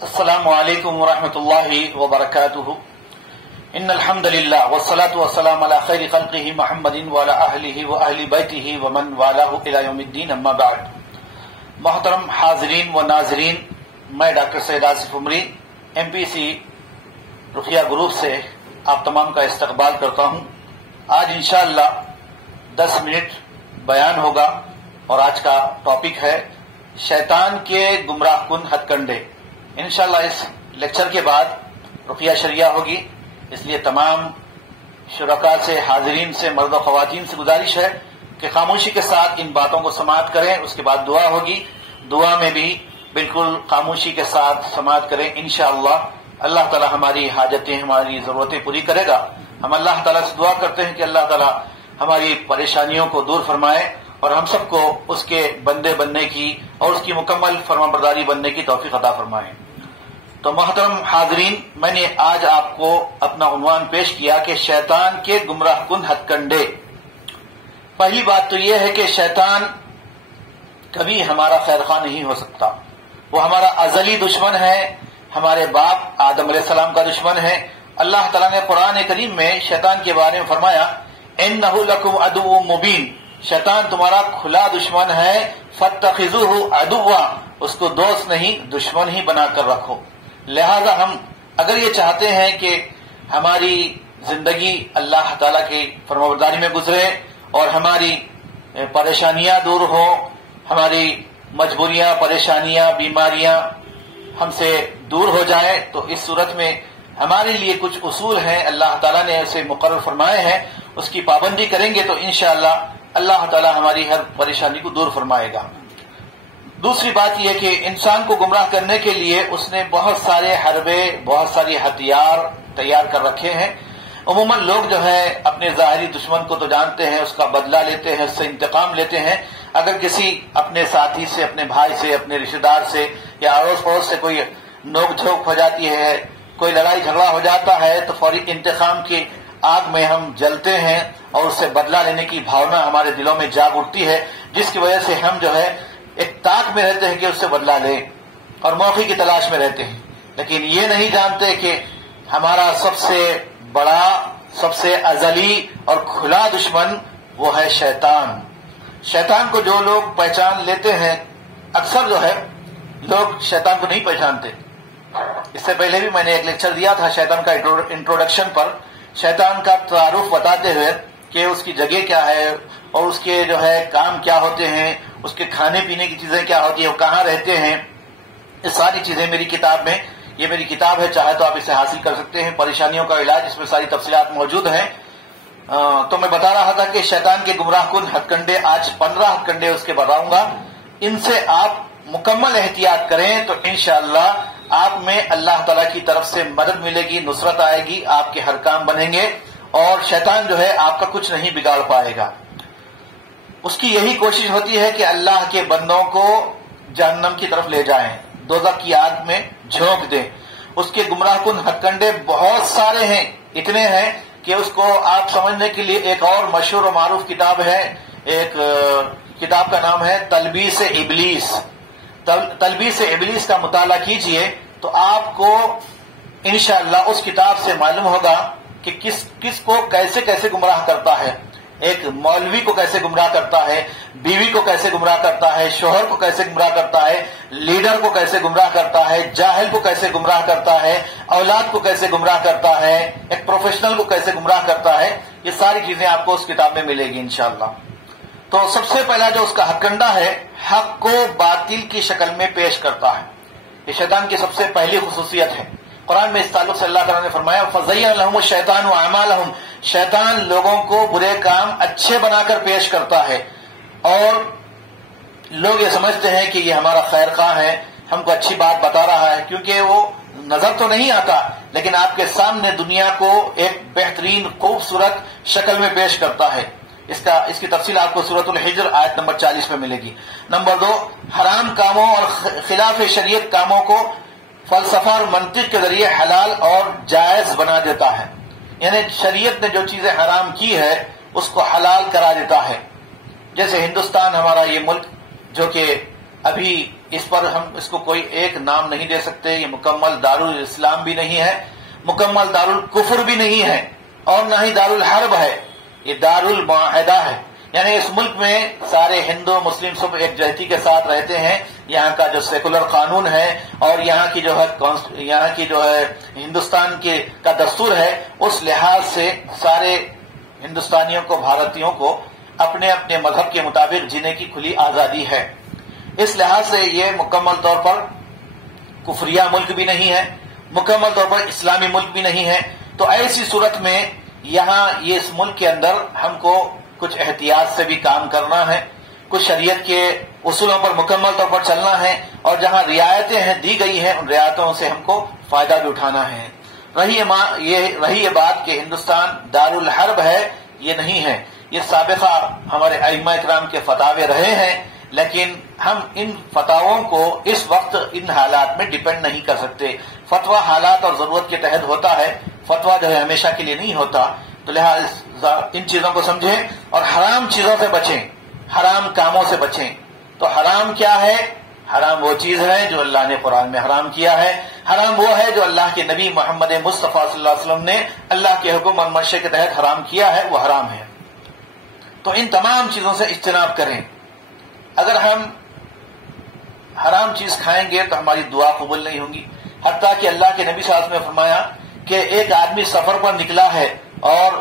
السلام علیکم ورحمۃ اللہ وبرکاتہ ان الحمد للہ والصلاة والسلام علی خیر خلقہ محمد وعلی اہلہ واہل بیتہ ومن والہ الی یوم الدین اما بعد۔ محترم حاضرین و ناظرین، میں ڈاکٹر سید آصف عمری MPC رقیہ گروپ سے آپ تمام کا استقبال کرتا ہوں۔ آج انشاءاللہ 10 منٹ بیان ہوگا اور آج کا ٹاپک ہے شیطان کے گمراہ کن ہتھ کنڈے۔ انشاءاللہ اس لیکچر کے بعد رقیہ شریعہ ہوگی، اس لیے تمام شرکاء سے، حاضرین سے، مرد و خواتین سے گزارش ہے کہ خاموشی کے ساتھ ان باتوں کو سماعت کریں۔ اس کے بعد دعا ہوگی، دعا میں بھی بالکل خاموشی کے ساتھ سماعت کریں۔ انشاءاللہ اللہ تعالی ہماری حاجتیں، ہماری ضرورتیں پوری کرے گا۔ ہم اللہ تعالیٰ سے دعا کرتے ہیں کہ اللہ تعالیٰ ہماری پریشانیوں کو دور فرمائے اور ہم سب کو اس کے بندے بننے کی اور اس کی مکمل فرمانبرداری بننے کی توفیق عطا فرمائے۔ تو محترم حاضرین، میں نے آج آپ کو اپنا عنوان پیش کیا کہ شیطان کے گمراہ کن ہتھ کنڈے۔ پہلی بات تو یہ ہے کہ شیطان کبھی ہمارا خیر خواہ نہیں ہو سکتا۔ وہ ہمارا ازلی دشمن ہے، ہمارے باپ آدم علیہ السلام کا دشمن ہے۔ اللہ تعالیٰ نے قرآن کریم میں شیطان کے بارے میں فرمایا اِنَّهُ لَكُمْ عَدُوٌّ مُبِينٌ، شیطان تمہارا کھلا دشمن ہے، فَاتَّخِذُوهُ عَدُوًّا، اس کو دوست نہیں دشمن ہی بنا کر رکھو۔ لہذا ہم اگر یہ چاہتے ہیں کہ ہماری زندگی اللہ تعالیٰ کی فرمانبرداری میں گزرے اور ہماری پریشانیاں دور ہوں، ہماری مجبوریاں، پریشانیاں، بیماریاں ہم سے دور ہو جائیں، تو اس صورت میں ہمارے لیے کچھ اصول ہیں، اللہ تعالیٰ نے اسے مقرر فرمائے ہیں، اس کی پابندی کریں گے تو انشاءاللہ اللہ تعالیٰ ہماری ہر پریشانی کو دور فرمائے گا۔ دوسری بات یہ کہ انسان کو گمراہ کرنے کے لیے اس نے بہت سارے حربے، بہت ساری ہتھیار تیار کر رکھے ہیں۔ عموماً لوگ جو ہے اپنے ظاہری دشمن کو تو جانتے ہیں، اس کا بدلہ لیتے ہیں، اس سے انتقام لیتے ہیں۔ اگر کسی اپنے ساتھی سے، اپنے بھائی سے، اپنے رشتہ دار سے یا اڑوس پڑوس سے کوئی نوک جھوک ہو جاتی ہے، کوئی لڑائی جھگڑا ہو جاتا ہے تو فوری انتقام کی آگ میں ہم جلتے ہیں اور اس سے بدلہ لینے کی بھاونا ہمارے دلوں میں جاگ اٹھتی ہے، جس کی وجہ سے ہم جو ہے ایک طاق میں رہتے ہیں کہ اس سے بدلہ لیں اور موقع کی تلاش میں رہتے ہیں، لیکن یہ نہیں جانتے کہ ہمارا سب سے بڑا، سب سے ازلی اور کھلا دشمن وہ ہے شیطان۔ شیطان کو جو لوگ پہچان لیتے ہیں، اکثر جو ہے لوگ شیطان کو نہیں پہچانتے۔ اس سے پہلے بھی میں نے ایک لیکچر دیا تھا شیطان کا انٹروڈکشن پر، شیطان کا تعارف بتاتے ہوئے کہ اس کی جگہ کیا ہے اور اس کے جو ہے کام کیا ہوتے ہیں، اس کے کھانے پینے کی چیزیں کیا ہوتی ہیں، وہ کہاں رہتے ہیں۔ یہ ساری چیزیں میری کتاب میں، یہ میری کتاب ہے، چاہے تو آپ اسے حاصل کر سکتے ہیں، پریشانیوں کا علاج، اس میں ساری تفصیلات موجود ہیں۔ تو میں بتا رہا تھا کہ شیطان کے گمراہ کن ہتھ کنڈے، آج 15 ہتھ کنڈے اس کے بتاؤں گا۔ ان سے آپ مکمل احتیاط کریں تو انشاءاللہ آپ میں اللہ تعالیٰ کی طرف سے مدد ملے گی، نصرت آئے گی، آپ کے ہر کام بنیں گے اور شیطان جو ہے آپ کا کچھ نہیں بگاڑ پائے گا۔ اس کی یہی کوشش ہوتی ہے کہ اللہ کے بندوں کو جہنم کی طرف لے جائیں، دوزخ کی آگ میں جھونک دیں۔ اس کے گمراہ کن ہتھ کنڈے بہت سارے ہیں، اتنے ہیں کہ اس کو آپ سمجھنے کے لیے ایک اور مشہور و معروف کتاب ہے، ایک کتاب کا نام ہے تلبیس ابلیس۔ تلبیس ابلیس کا مطالعہ کیجئے تو آپ کو انشاءاللہ اس کتاب سے معلوم ہوگا کہ کس کو کیسے کیسے گمراہ کرتا ہے، ایک مولوی کو کیسے گمراہ کرتا ہے، بیوی کو کیسے گمراہ کرتا ہے، شوہر کو کیسے گمراہ کرتا ہے، لیڈر کو کیسے گمراہ کرتا ہے، جاہل کو کیسے گمراہ کرتا ہے، اولاد کو کیسے گمراہ کرتا ہے، ایک پروفیشنل کو کیسے گمراہ کرتا ہے۔ یہ ساری چیزیں آپ کو اس کتاب میں ملے گی انشاءاللہ۔ تو سب سے پہلا جو اس کا ہتھ کنڈا ہے، حق کو باطل کی شکل میں پیش کرتا ہے۔ یہ شیطان کی سب سے پہلی خصوصیت ہے۔ قرآن میں اس تعلق سے اللہ تعالیٰ نے فرمایا فَزَيَّنَ لَهُمُ الشَّيْطَانُ أَعْمَالَهُمْ، شیطان لوگوں کو برے کام اچھے بنا کر پیش کرتا ہے اور لوگ یہ سمجھتے ہیں کہ یہ ہمارا خیر خواہ ہے، ہم کو اچھی بات بتا رہا ہے، کیونکہ وہ نظر تو نہیں آتا لیکن آپ کے سامنے دنیا کو ایک بہترین خوبصورت شکل میں پیش کرتا ہے۔ اس کی تفصیل آپ کو سورۃ الحجر آیت نمبر 40 میں ملے گی۔ نمبر 2، حرام کاموں اور خلاف شریعت کاموں کو فلسفہ اور منطق کے ذریعے حلال اور جائز بنا دیتا ہے، یعنی شریعت نے جو چیزیں حرام کی ہے اس کو حلال کرا دیتا ہے۔ جیسے ہندوستان ہمارا یہ ملک جو کہ ابھی اس پر ہم اس کو کوئی ایک نام نہیں دے سکتے. یہ مکمل دارالاسلام بھی نہیں ہے، مکمل دارالکفر بھی نہیں ہے، اور نہ ہی دارالحرب ہے. یہ دارالمعاہدہ ہے. یعنی اس ملک میں سارے ہندو مسلم سب ایک جہتی کے ساتھ رہتے ہیں. یہاں کا جو سیکولر قانون ہے اور یہاں کی جو ہے ہندوستان کا دستور ہے، اس لحاظ سے سارے ہندوستانیوں کو، بھارتیوں کو اپنے اپنے مذہب کے مطابق جینے کی کھلی آزادی ہے. اس لحاظ سے یہ مکمل طور پر کفریہ ملک بھی نہیں ہے، مکمل طور پر اسلامی ملک بھی نہیں ہے. تو ایسی صورت میں یہاں یہ اس ملک کے اندر ہم کو کچھ احتیاط سے بھی کام کرنا ہے، کچھ شریعت کے اصولوں پر مکمل طور پر چلنا ہے، اور جہاں رعایتیں ہیں دی گئی ہیں ان رعایتوں سے ہم کو فائدہ بھی اٹھانا ہے. رہی یہ بات کہ ہندوستان دارالحرب ہے، یہ نہیں ہے. یہ سابقہ ہمارے ائمہ اکرام کے فتاوے رہے ہیں، لیکن ہم ان فتاووں کو اس وقت ان حالات میں ڈیپینڈ نہیں کر سکتے. فتویٰ حالات اور ضرورت کے تحت ہوتا ہے، فتویٰ جو ہے ہمیشہ کے لیے نہیں ہوتا. تو لہٰذا ان چیزوں کو سمجھیں اور حرام چیزوں سے بچیں، حرام کاموں سے بچیں. تو حرام کیا ہے؟ حرام وہ چیز ہے جو اللہ نے قرآن میں حرام کیا ہے. حرام وہ ہے جو اللہ کے نبی محمد مصطفیٰ صلی اللہ علیہ وسلم نے اللہ کے حکم اور منشے کے تحت حرام کیا ہے، وہ حرام ہے. تو ان تمام چیزوں سے اجتناب کریں. اگر ہم حرام چیز کھائیں گے تو ہماری دعا قبول نہیں ہوگی. حتیٰ کہ اللہ کے نبی صلی اللہ علیہ وسلم نے فرمایا کہ ایک آدمی سفر پر نکلا ہے اور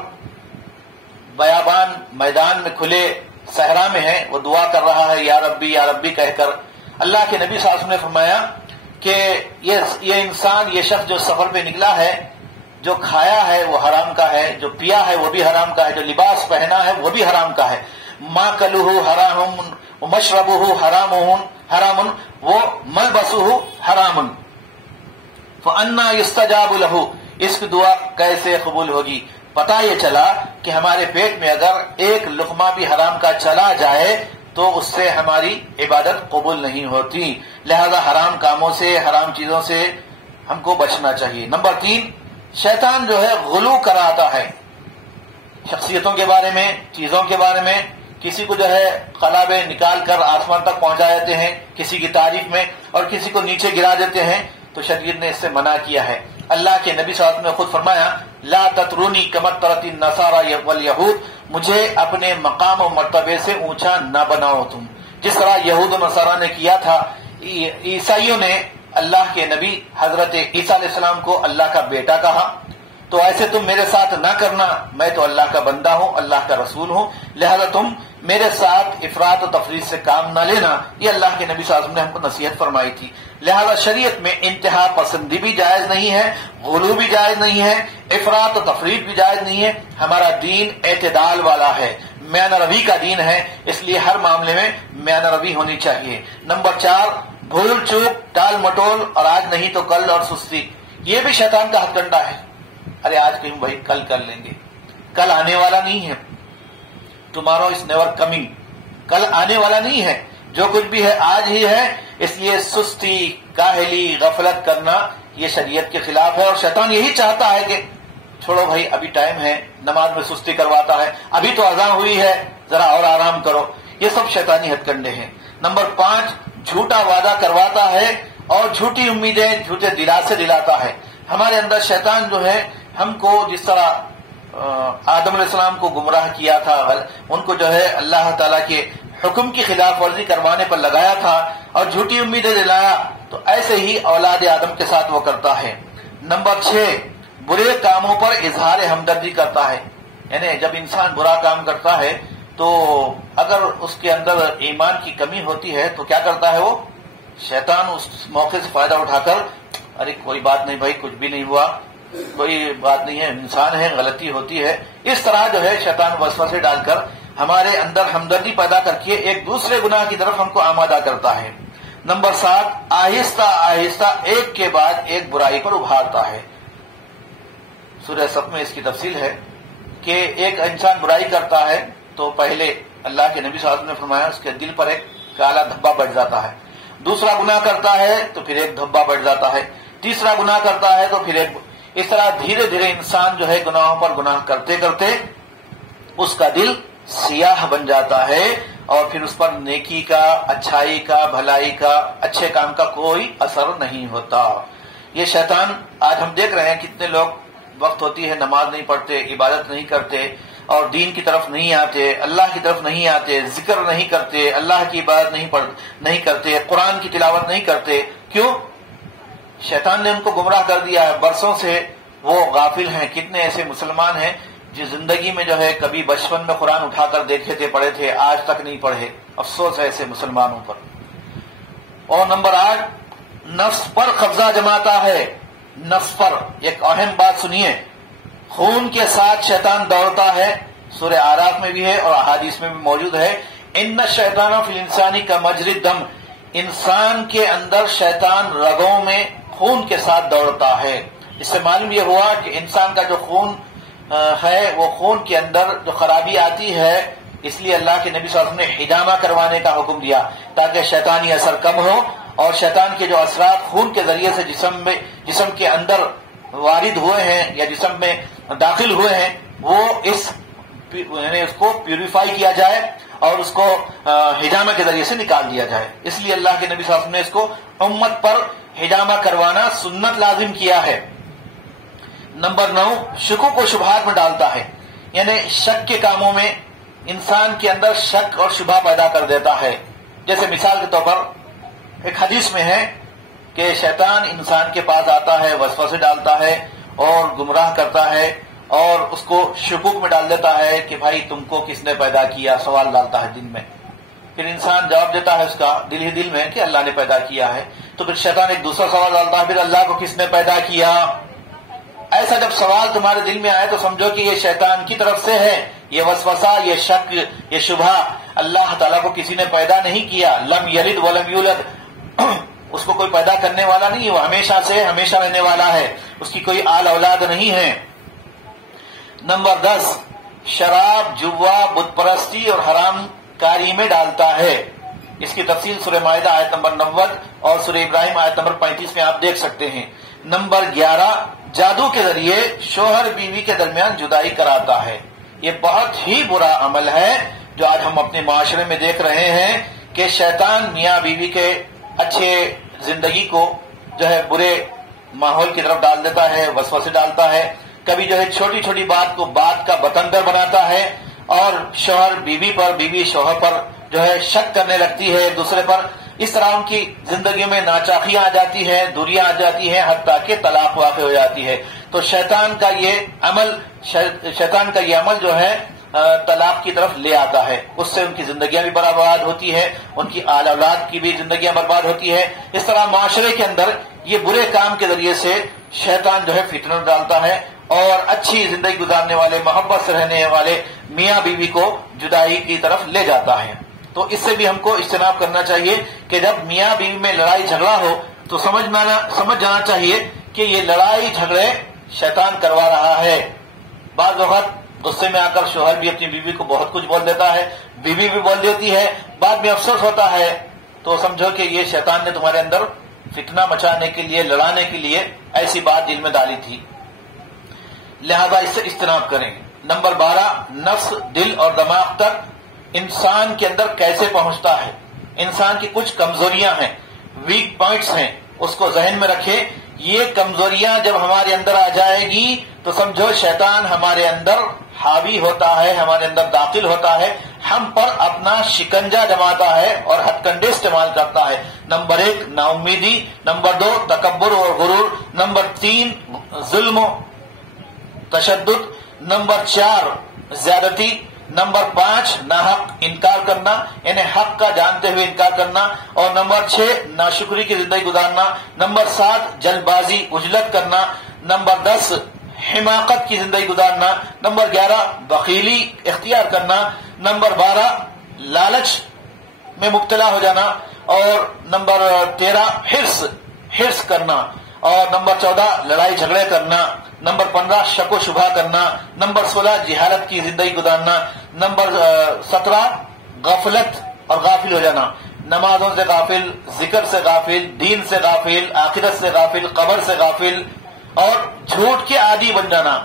بیابان میدان میں کھلے صحرا میں ہے، وہ دعا کر رہا ہے یا ربی کہہ کر. اللہ کے نبی صلی اللہ علیہ وسلم نے فرمایا کہ یہ انسان، یہ شخص جو سفر پہ نکلا ہے، جو کھایا ہے وہ حرام کا ہے، جو پیا ہے وہ بھی حرام کا ہے، جو لباس پہنا ہے وہ بھی حرام کا ہے. ماکلہ حرام ومشربہ حرام وملبسہ حرام فانا یستجاب لہ. اس کی دعا کیسے قبول ہوگی؟ پتہ یہ چلا کہ ہمارے پیٹ میں اگر ایک لقمہ بھی حرام کا چلا جائے تو اس سے ہماری عبادت قبول نہیں ہوتی. لہذا حرام کاموں سے، حرام چیزوں سے ہم کو بچنا چاہیے. نمبر 3، شیطان جو ہے غلو کراتا ہے شخصیتوں کے بارے میں، چیزوں کے بارے میں. کسی کو جو ہے قلابیں نکال کر آسمان تک پہنچا دیتے ہیں کسی کی تعریف میں، اور کسی کو نیچے گرا دیتے ہیں. تو شریعت نے اس سے منع کیا ہے. اللہ کے نبی صلی اللہ علیہ وسلم نے خود فرمایا لا تطرونی کما طرت النصارى والیہود، مجھے اپنے مقام و مرتبے سے اونچا نہ بناؤ تم. جس طرح یہود و نصارہ نے کیا تھا، عیسائیوں نے اللہ کے نبی حضرت عیسیٰ علیہ السلام کو اللہ کا بیٹا کہا. تو ایسے تم میرے ساتھ نہ کرنا، میں تو اللہ کا بندہ ہوں، اللہ کا رسول ہوں. لہذا تم میرے ساتھ افراط و تفریط سے کام نہ لینا. یہ اللہ کے نبی صلی اللہ علیہ وسلم نے ہم کو نصیحت فرمائی تھی. لہذا شریعت میں انتہا پسندی بھی جائز نہیں ہے، غلو بھی جائز نہیں ہے، افراط و تفریط بھی جائز نہیں ہے. ہمارا دین اعتدال والا ہے، میانہ روی کا دین ہے، اس لیے ہر معاملے میں میانہ روی ہونی چاہیے. نمبر 4، بھول چوک، ٹال مٹول اور آج نہیں تو کل اور سستی. یہ بھی شیطان کا ہتھ کنڈا ہے. ارے آج کہیں بھائی کل کر لیں گے، کل آنے والا نہیں ہے. Tomorrow is never coming. کل آنے والا نہیں ہے، جو کچھ بھی ہے آج ہی ہے. اس لیے سستی، کاہلی، غفلت کرنا یہ شریعت کے خلاف ہے، اور شیطان یہی چاہتا ہے کہ چھوڑو بھائی ابھی ٹائم ہے. نماز میں سستی کرواتا ہے، ابھی تو اذان ہوئی ہے ذرا اور آرام کرو. یہ سب شیطانی ہتھ کنڈے ہیں. نمبر 5، جھوٹا وعدہ کرواتا ہے اور جھوٹی امیدیں جھوٹے دلاسے دلاتا ہے. ہمارے اندر شیطان جو ہے ہم کو جس طرح آدم علیہ السلام کو گمراہ کیا تھا، ان کو جو ہے اللہ تعالیٰ کے حکم کی خلاف ورزی کروانے پر لگایا تھا اور جھوٹی امیدیں دلایا، تو ایسے ہی اولاد آدم کے ساتھ وہ کرتا ہے. نمبر 6، برے کاموں پر اظہار ہمدردی کرتا ہے. یعنی جب انسان برا کام کرتا ہے تو اگر اس کے اندر ایمان کی کمی ہوتی ہے تو کیا کرتا ہے وہ شیطان اس موقع سے فائدہ اٹھا کر ارے کوئی بات نہیں بھائی، کچھ بھی نہیں ہوا، کوئی بات نہیں ہے، انسان ہے، غلطی ہوتی ہے. اس طرح جو ہے شیطان وسوسے ڈال کر ہمارے اندر ہمدردی پیدا کر کے ایک دوسرے گناہ کی طرف ہم کو آمادہ کرتا ہے. نمبر 7، آہستہ آہستہ ایک کے بعد ایک برائی پر ابھارتا ہے. سورہ صف میں اس کی تفصیل ہے کہ ایک انسان برائی کرتا ہے تو پہلے اللہ کے نبی صلی اللہ علیہ وسلم نے فرمایا اس کے دل پر ایک کالا دھبا بڑھ جاتا ہے. دوسرا گناہ کرتا ہے تو پھر ایک دھبا بڑھ جاتا ہے. تیسرا گناہ کرتا ہے تو پھر ایک. اس طرح دھیرے دھیرے انسان جو ہے گناہوں پر گناہ کرتے کرتے اس کا دل سیاہ بن جاتا ہے اور پھر اس پر نیکی کا، اچھائی کا، بھلائی کا، اچھے کام کا کوئی اثر نہیں ہوتا۔ یہ شیطان آج ہم دیکھ رہے ہیں کتنے لوگ وقت ہوتی ہے نماز نہیں پڑھتے، عبادت نہیں کرتے اور دین کی طرف نہیں آتے، اللہ کی طرف نہیں آتے، ذکر نہیں کرتے، اللہ کی عبادت نہیں کرتے، قرآن کی تلاوت نہیں کرتے۔ کیوں؟ شیطان نے ان کو گمراہ کر دیا ہے، برسوں سے وہ غافل ہیں۔ کتنے ایسے مسلمان ہیں جو زندگی میں جو ہے کبھی بچپن میں قرآن اٹھا کر دیکھے تھے، پڑھے تھے، آج تک نہیں پڑھے۔ افسوس ہے ایسے مسلمانوں پر۔ اور نمبر 8، نفس پر قبضہ جماتا ہے۔ نفس پر ایک اہم بات سنیے، خون کے ساتھ شیطان دوڑتا ہے، سورہ اعراف میں بھی ہے اور احادیث میں بھی موجود ہے، ان الشیطان فی الانسان کمجری الدم، انسان کے اندر شیطان رگوں میں خون کے ساتھ دوڑتا ہے۔ اس سے معلوم یہ ہوا کہ انسان کا جو خون ہے وہ خون کے اندر جو خرابی آتی ہے، اس لیے اللہ کے نبی صلی اللہ علیہ وسلم نے حجامہ کروانے کا حکم دیا تاکہ شیطانی اثر کم ہو اور شیطان کے جو اثرات خون کے ذریعے سے جسم کے اندر وارد ہوئے ہیں یا جسم میں داخل ہوئے ہیں وہ اس کو پیوریفائی کیا جائے اور اس کو حجامہ کے ذریعے سے نکال دیا جائے۔ اس لیے اللہ کے نبی صلی اللہ علیہ وسلم نے اس کو امت پر حجامہ کروانا سنت لازم کیا ہے۔ نمبر 9، شکوک و شبہات میں ڈالتا ہے، یعنی شک کے کاموں میں انسان کے اندر شک اور شبہ پیدا کر دیتا ہے۔ جیسے مثال کے طور پر ایک حدیث میں ہے کہ شیطان انسان کے پاس آتا ہے، وسوسے ڈالتا ہے اور گمراہ کرتا ہے اور اس کو شکوک میں ڈال دیتا ہے کہ بھائی تم کو کس نے پیدا کیا، سوال ڈالتا ہے دل میں۔ پھر انسان جواب دیتا ہے اس کا دل ہی دل میں کہ اللہ نے پیدا کیا ہے، تو پھر شیطان ایک دوسرا سوال ڈالتا ہے، پھر اللہ کو کس نے پیدا کیا۔ ایسا جب سوال تمہارے دل میں آئے تو سمجھو کہ یہ شیطان کی طرف سے ہے، یہ وسوسہ، یہ شک، یہ شبہ، اللہ تعالیٰ کو کسی نے پیدا نہیں کیا۔ لم یلد ولم یولد، اس کو کوئی پیدا کرنے والا نہیں ہے، وہ ہمیشہ سے ہمیشہ رہنے والا ہے، اس کی کوئی آل اولاد نہیں ہے۔ نمبر 10، شراب، جوا، بت پرستی اور حرام کاری میں ڈالتا ہے۔ اس کی تفصیل سورہ مائدہ آیت نمبر 90 اور سورہ ابراہیم آیت نمبر 35 میں آپ دیکھ سکتے ہیں۔ نمبر 11، جادو کے ذریعے شوہر بیوی کے درمیان جدائی کراتا ہے۔ یہ بہت ہی برا عمل ہے جو آج ہم اپنے معاشرے میں دیکھ رہے ہیں کہ شیطان میاں بیوی کے اچھے زندگی کو جو ہے برے ماحول کی طرف ڈال دیتا ہے، وسوسے ڈالتا ہے۔ کبھی جو ہے چھوٹی چھوٹی بات کو بات کا بتنگڑ بناتا ہے اور شوہر بیوی پر، بیوی شوہر پر جو ہے شک کرنے لگتی ہے ایک دوسرے پر۔ اس طرح ان کی زندگی میں ناچاقیاں آ جاتی ہیں، دوریاں آ جاتی ہیں، حتیٰ کہ طلاق واقع ہو جاتی ہے۔ تو شیطان کا یہ عمل جو ہے طلاق کی طرف لے آتا ہے، اس سے ان کی زندگیاں بھی برباد ہوتی ہے، ان کی آل اولاد کی بھی زندگیاں برباد ہوتی ہے۔ اس طرح معاشرے کے اندر یہ برے کام کے ذریعے سے شیطان جو ہے فتنہ ڈالتا ہے اور اچھی زندگی گزارنے والے، محبت سے رہنے والے میاں بیوی کو جدائی کی طرف لے جاتا ہے۔ تو اس سے بھی ہم کو اجتناب کرنا چاہیے کہ جب میاں بیوی میں لڑائی جھگڑا ہو تو سمجھ جانا چاہیے کہ یہ لڑائی جھگڑے شیطان کروا رہا ہے۔ بعض وقت غصے میں آ کر شوہر بھی اپنی بیوی کو بہت کچھ بول دیتا ہے، بیوی بھی بول دیتی ہے، بعد میں افسوس ہوتا ہے، تو سمجھو کہ یہ شیطان نے تمہارے اندر فتنہ مچانے کے لیے، لڑانے کے لیے ایسی بات دل میں ڈالی تھی، لہذا اس سے اجتناب کریں۔ نمبر 12، نفس، دل اور دماغ تک انسان کے اندر کیسے پہنچتا ہے۔ انسان کی کچھ کمزوریاں ہیں، ویک پوائنٹس ہیں، اس کو ذہن میں رکھیں۔ یہ کمزوریاں جب ہمارے اندر آ جائے گی تو سمجھو شیطان ہمارے اندر حاوی ہوتا ہے، ہمارے اندر داخل ہوتا ہے، ہم پر اپنا شکنجہ جماتا ہے اور ہتھ کنڈے استعمال کرتا ہے۔ نمبر 1، نا امیدی۔ نمبر 2، تکبر اور غرور۔ نمبر 3، ظلم و تشدد۔ نمبر 4، زیادتی۔ نمبر 5، ناحق انکار کرنا، یعنی حق کا جانتے ہوئے انکار کرنا۔ اور نمبر 6، ناشکری کی زندگی گزارنا۔ نمبر 7، جلد بازی، عجلت کرنا۔ نمبر 10، حماقت کی زندگی گزارنا۔ نمبر 11، بخیلی اختیار کرنا۔ نمبر 12، لالچ میں مبتلا ہو جانا۔ اور نمبر 13، حرص کرنا۔ اور نمبر 14، لڑائی جھگڑے کرنا۔ نمبر 15، شک و شبہ کرنا۔ نمبر 16، جہالت کی زندگی گزارنا۔ نمبر 17، غفلت اور غافل ہو جانا، نمازوں سے غافل، ذکر سے غافل، دین سے غافل، آخرت سے غافل، قبر سے غافل، اور جھوٹ کے عادی بن جانا،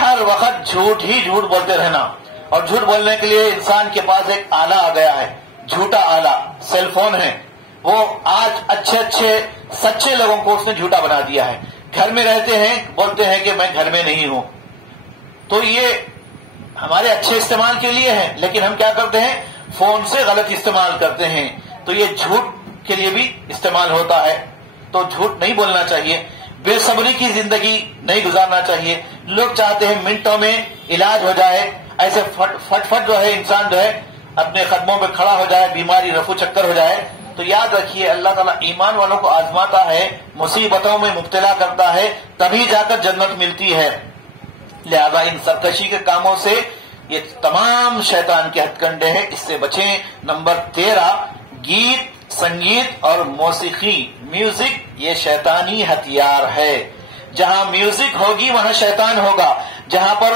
ہر وقت جھوٹ ہی جھوٹ بولتے رہنا۔ اور جھوٹ بولنے کے لیے انسان کے پاس ایک آلہ آ گیا ہے، جھوٹا آلہ سیل فون ہے، وہ آج اچھے اچھے سچے لوگوں کو اس نے جھوٹا بنا دیا ہے. گھر میں رہتے ہیں، بولتے ہیں کہ میں گھر میں نہیں ہوں. تو یہ ہمارے اچھے استعمال کے لیے ہے، لیکن ہم کیا کرتے ہیں؟ فون سے غلط استعمال کرتے ہیں. تو یہ جھوٹ کے لیے بھی استعمال ہوتا ہے. تو جھوٹ نہیں بولنا چاہیے. بے صبری کی زندگی نہیں گزارنا چاہیے. لوگ چاہتے ہیں منٹوں میں علاج ہو جائے، ایسے فٹ فٹ جو ہے انسان جو ہے اپنے قدموں پہ کھڑا ہو جائے، بیماری رفو چکر ہو جائے. تو یاد رکھیے اللہ تعالیٰ ایمان والوں کو آزماتا ہے، مصیبتوں میں مبتلا کرتا ہے، تبھی جا کر جنت ملتی ہے. لہذا ان سرکشی کے کاموں سے یہ تمام شیطان کے ہتھ کنڈے ہیں، اس سے بچیں. نمبر 13، گیت سنگیت اور موسیقی، میوزک یہ شیطانی ہتھیار ہے. جہاں میوزک ہوگی وہاں شیطان ہوگا، جہاں پر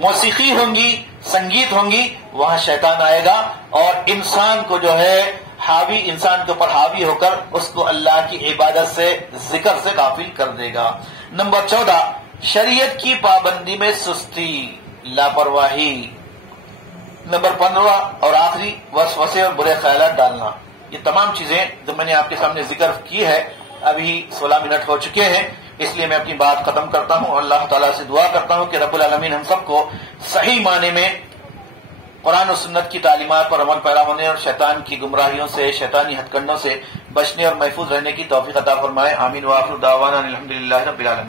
موسیقی ہوں گی، سنگیت ہوں گی، وہاں شیطان آئے گا اور انسان کو جو ہے انسان کے اوپر حاوی ہو کر اس کو اللہ کی عبادت سے، ذکر سے غافل کر دے گا. نمبر 14، شریعت کی پابندی میں سستی، لاپرواہی. نمبر 15 اور آخری، وسوسے اور برے خیالات ڈالنا. یہ تمام چیزیں جو میں نے آپ کے سامنے ذکر کی ہے، ابھی 16 منٹ ہو چکے ہیں، اس لیے میں اپنی بات ختم کرتا ہوں اور اللہ تعالیٰ سے دعا کرتا ہوں کہ رب العالمین ہم سب کو صحیح معنی میں قرآن و سنت کی تعلیمات پر عمل پیرا ہونے اور شیطان کی گمراہیوں سے، شیطانی ہتھ کنڈوں سے بچنے اور محفوظ رہنے کی توفیق عطا فرمائے. آمین. وآخر دعوانا الحمدللہ رب العالمین.